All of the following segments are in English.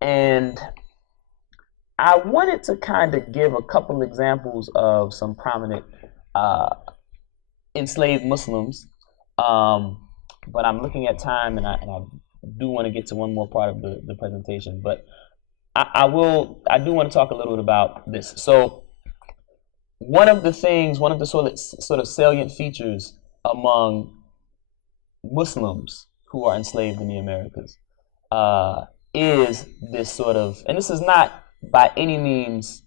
And I wanted to kind of give a couple examples of some prominent uh, enslaved Muslims, um, but I'm looking at time, and I do want to get to one more part of the presentation. But I do want to talk a little bit about this. So one of the sort of salient features among Muslims who are enslaved in the Americas uh, is this sort of, and this is not by any means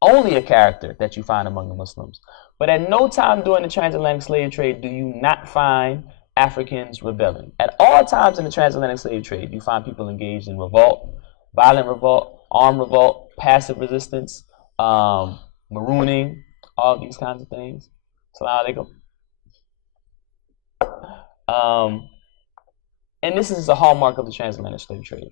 only a character that you find among the Muslims, but at no time during the transatlantic slave trade do you not find Africans rebelling. At all times in the transatlantic slave trade, you find people engaged in revolt, violent revolt, armed revolt, passive resistance, marooning, all these kinds of things. Assalamu alaikum. And this is a hallmark of the transatlantic slave trade.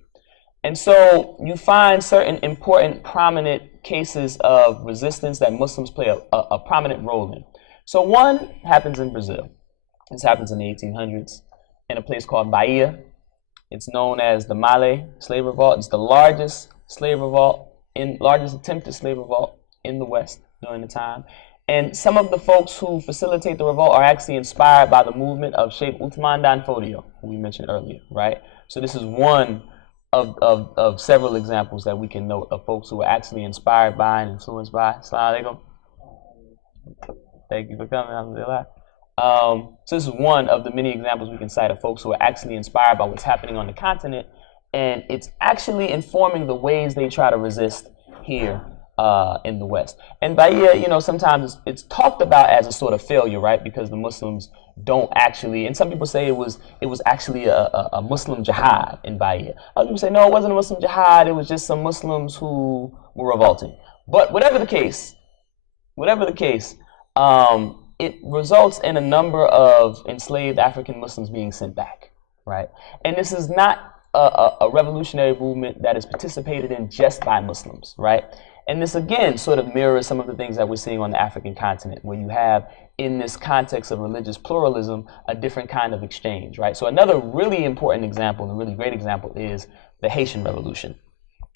And so you find certain important, prominent cases of resistance that Muslims play a prominent role in. So one happens in Brazil. This happens in the 1800s in a place called Bahia. It's known as the Malay slave revolt. It's the largest largest attempted slave revolt in the West during the time. And some of the folks who facilitate the revolt are actually inspired by the movement of Sheikh Uthman Dan Fodio, who we mentioned earlier, right? So this is one of several examples that we can note of folks who are actually inspired by and influenced by. Assalamu alaikum. Thank you for coming. Alhamdulillah. So this is one of the many examples we can cite of folks who are actually inspired by what's happening on the continent, and it's actually informing the ways they try to resist here in the West. And Bahia, sometimes it's talked about as a sort of failure, right? Because the Muslims don't actually, and some people say it was actually a Muslim jihad in Bahia. Other people say, no, it wasn't a Muslim jihad, it was just some Muslims who were revolting. But whatever the case, it results in a number of enslaved African Muslims being sent back, right? And this is not a revolutionary movement that is participated in just by Muslims, right? And this again sort of mirrors some of the things that we're seeing on the African continent, where you have, in this context of religious pluralism, a different kind of exchange, right? So another really important example, and a really great example, is the Haitian Revolution,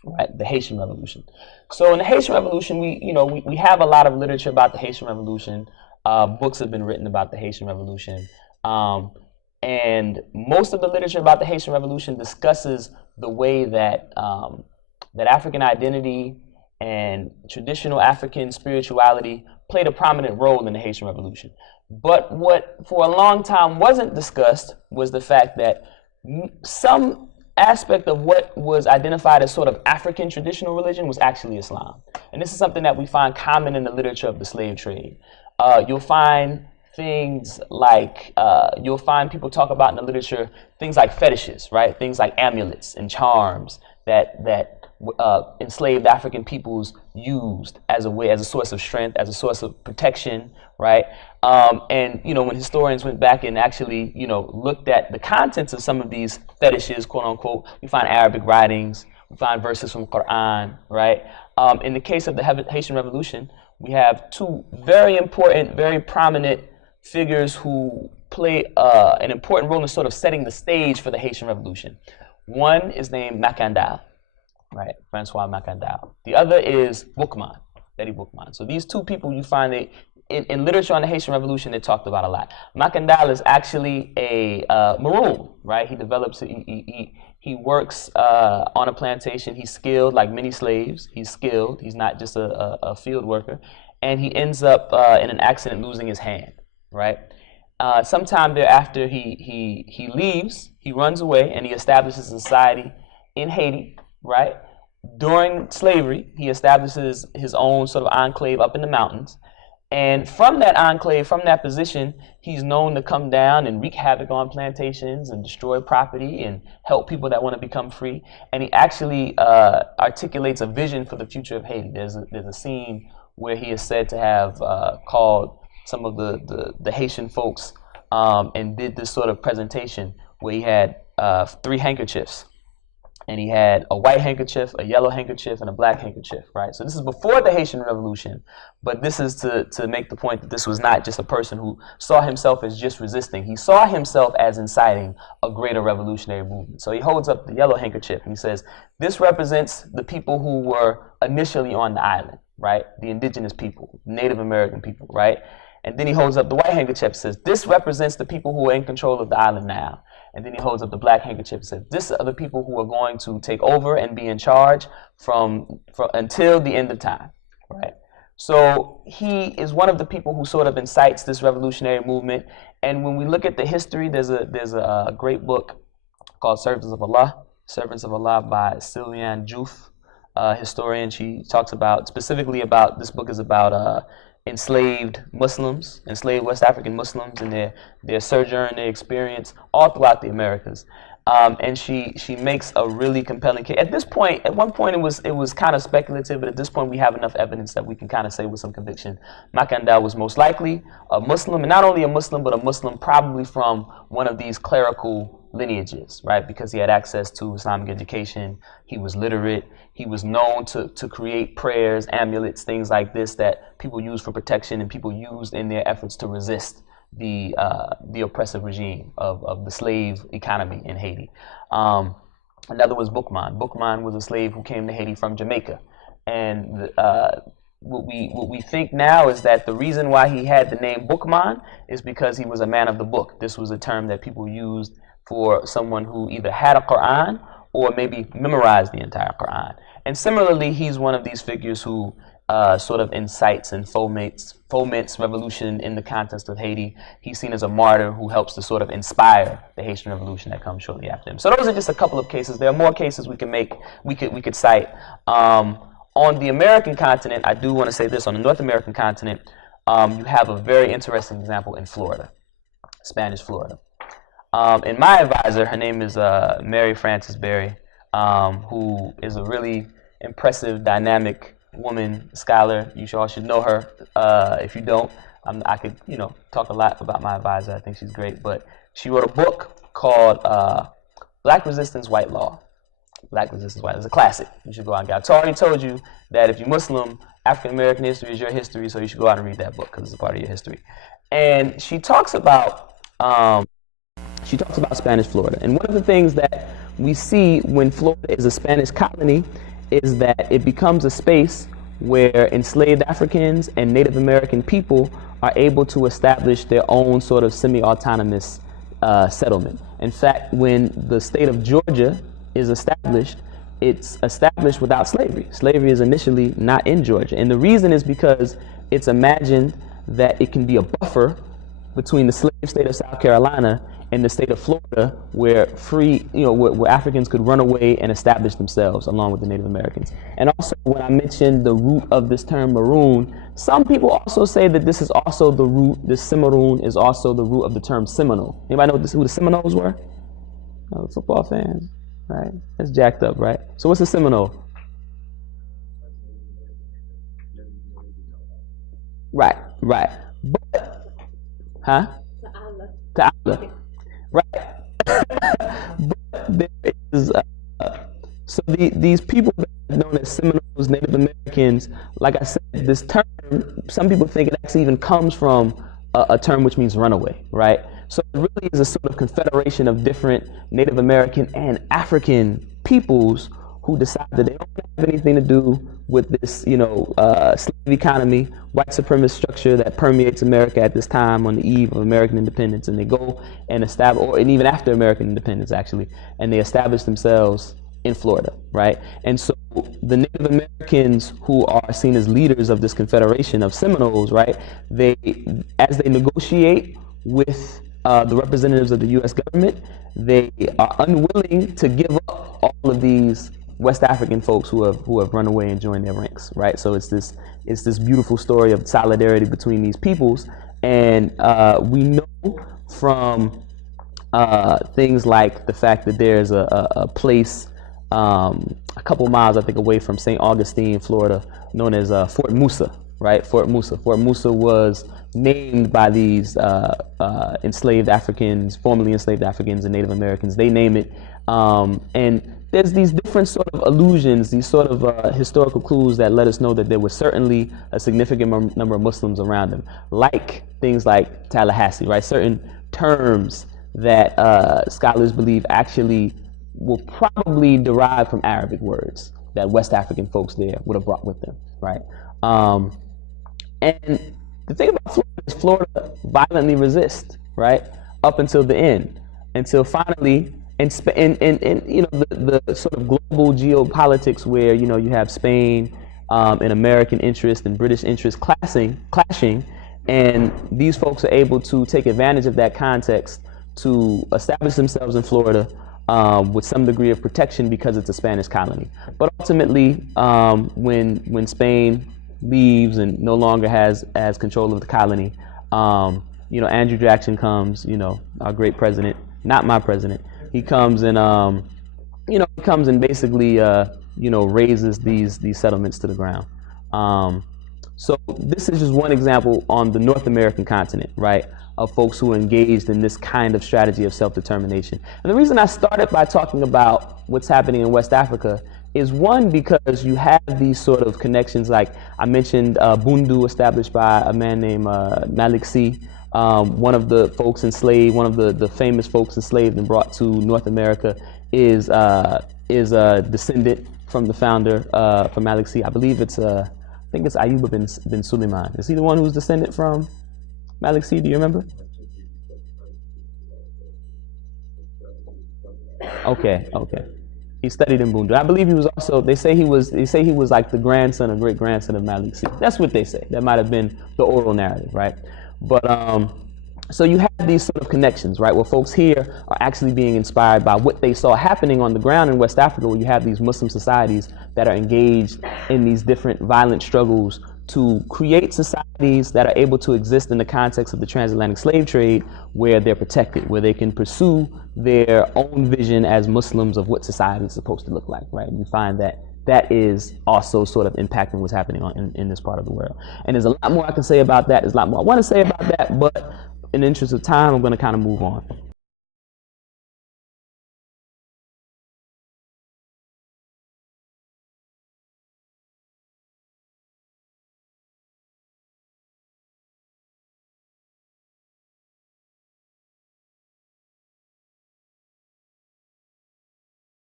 right? The Haitian Revolution. So in the Haitian Revolution, we have a lot of literature about the Haitian Revolution. Books have been written about the Haitian Revolution. And most of the literature about the Haitian Revolution discusses the way that that African identity and traditional African spirituality played a prominent role in the Haitian Revolution. But what for a long time wasn't discussed was the fact that some aspect of what was identified as sort of African traditional religion was actually Islam. And this is something that we find common in the literature of the slave trade. You'll find things like, you'll find people talk about in the literature things like fetishes, right? Things like amulets and charms that enslaved African peoples used as a source of strength, as a source of protection, right? And when historians went back and actually looked at the contents of some of these fetishes, quote unquote, we find Arabic writings, we find verses from Quran, right? In the case of the Haitian Revolution, we have two very important, very prominent figures who play an important role in sort of setting the stage for the Haitian Revolution. One is named Macandal, right? Francois Macandal. The other is Boukman, Betty Boukman. So these two people, you find in literature on the Haitian Revolution, they're talked about a lot. Macandal is actually a Maroon, right? He develops, he works on a plantation. He's skilled, like many slaves. He's skilled. He's not just a field worker. And he ends up in an accident losing his hand, right? Sometime thereafter, he leaves, he runs away, and he establishes a society in Haiti, right? During slavery, he establishes his own sort of enclave up in the mountains. And from that enclave, from that position, he's known to come down and wreak havoc on plantations and destroy property and help people that want to become free. And he actually articulates a vision for the future of Haiti. There's a scene where he is said to have called some of the Haitian folks and did this sort of presentation where he had 3 handkerchiefs. and he had a white handkerchief, a yellow handkerchief, and a black handkerchief, right? So this is before the Haitian Revolution, but this is to make the point that this was not just a person who saw himself as just resisting. He saw himself as inciting a greater revolutionary movement. So he holds up the yellow handkerchief and he says, this represents the people who were initially on the island, right? The indigenous people, Native American people, right? And then he holds up the white handkerchief and says, this represents the people who are in control of the island now. And then he holds up the black handkerchief and says, this are the people who are going to take over and be in charge from until the end of time, right? So he is one of the people who sort of incites this revolutionary movement. And when we look at the history, there's a great book called Servants of Allah by Sylviane Diouf, historian. She talks about, specifically about, this book is about enslaved Muslims, enslaved West African Muslims, and their sojourn, their experience all throughout the Americas. And she makes a really compelling case. At this point, at one point it was kind of speculative, but at this point we have enough evidence that we can kind of say with some conviction, Makanda was most likely a Muslim, and not only a Muslim, but a Muslim probably from one of these clerical lineages, right? Because he had access to Islamic education, he was literate, he was known to create prayers, amulets, things like this that people use for protection and people used in their efforts to resist the oppressive regime of the slave economy in Haiti. Another was Boukman. Boukman was a slave who came to Haiti from Jamaica. And what we think now is that the reason why he had the name Boukman is because he was a man of the book. This was a term that people used for someone who either had a Quran or maybe memorized the entire Quran. And similarly, he's one of these figures who sort of incites and foments revolution in the context of Haiti. He's seen as a martyr who helps to sort of inspire the Haitian Revolution that comes shortly after him. So those are just a couple of cases. There are more cases we could cite. On the American continent, I do want to say this, on the North American continent, you have a very interesting example in Florida, Spanish Florida. And my advisor, her name is Mary Frances Berry, who is a really impressive, dynamic woman, scholar. You all should know her. If you don't, I could, talk a lot about my advisor. I think she's great. But she wrote a book called Black Resistance, White Law. Black Resistance, White Law. It's a classic. You should go out and get it. I already told you that if you're Muslim, African American history is your history, so you should go out and read that book because it's a part of your history. And she talks about Spanish Florida. And one of the things that we see when Florida is a Spanish colony is that it becomes a space where enslaved Africans and Native American people are able to establish their own sort of semi-autonomous settlement. In fact, when the state of Georgia is established, it's established without slavery. Slavery is initially not in Georgia. And the reason is because it's imagined that it can be a buffer between the slave state of South Carolina and the state of Florida, where where Africans could run away and establish themselves along with the Native Americans. And also, when I mentioned the root of this term maroon, some people also say that this is also the root, this Cimarron is also the root of the term Seminole. Anybody know who the Seminoles were? No, football fans, right? That's jacked up, right? So what's a Seminole? Right. But, huh? Ta'ala. Right. But there is, so these people that are known as Seminoles, Native Americans, like I said, this term, some people think it actually even comes from a term which means runaway, right? So it really is a sort of confederation of different Native American and African peoples who decide that they don't have anything to do with this, slave economy, white supremacist structure that permeates America at this time on the eve of American independence. And they go and establish, and even after American independence, actually, and they establish themselves in Florida, right? And so the Native Americans who are seen as leaders of this confederation of Seminoles, right, as they negotiate with the representatives of the U.S. government, they are unwilling to give up all of these West African folks who have run away and joined their ranks, right? So it's this beautiful story of solidarity between these peoples, and we know from things like the fact that there's a place a couple miles, I think, away from St. Augustine, Florida, known as Fort Musa, right? Fort Musa. Fort Musa was named by these enslaved Africans, formerly enslaved Africans and Native Americans. They name it, and there's these different sort of allusions, these sort of historical clues that let us know that there was certainly a significant number of Muslims around them, like things like Tallahassee, right? Certain terms that scholars believe actually will probably derive from Arabic words that West African folks there would have brought with them, right? And the thing about Florida is Florida violently resists, right, up until the end, until finally, in you know, the sort of global geopolitics where, you know, you have Spain and American interest and British interest clashing, and these folks are able to take advantage of that context to establish themselves in Florida with some degree of protection because it's a Spanish colony. But ultimately, when Spain leaves and no longer has control of the colony, you know, Andrew Jackson comes, you know, our great president, not my president. He comes and you know, he comes and basically you know, razes these settlements to the ground. So this is just one example on the North American continent, right, of folks who are engaged in this kind of strategy of self-determination. And the reason I started by talking about what's happening in West Africa is, one, because you have these sort of connections, like I mentioned Bundu, established by a man named Malik Sy, one of the folks enslaved, one of the famous folks enslaved and brought to North America is a descendant from the founder, from Malik Sy. I believe it's I think it's Ayuba bin Suleiman. Is he the one who's descendant from Malik Sy? Do you remember? Okay. He studied in Bundu. I believe he was also, they say he was like the grandson or great grandson of Malik Sy. That's what they say. That might have been the oral narrative, right? But so you have these sort of connections, right, where folks here are actually being inspired by what they saw happening on the ground in West Africa, where you have these Muslim societies that are engaged in these different violent struggles to create societies that are able to exist in the context of the transatlantic slave trade, where they're protected, where they can pursue their own vision as Muslims of what society is supposed to look like, right? And you find that that is also sort of impacting what's happening in this part of the world. And there's a lot more I can say about that. There's a lot more I want to say about that, but in the interest of time, I'm going to kind of move on.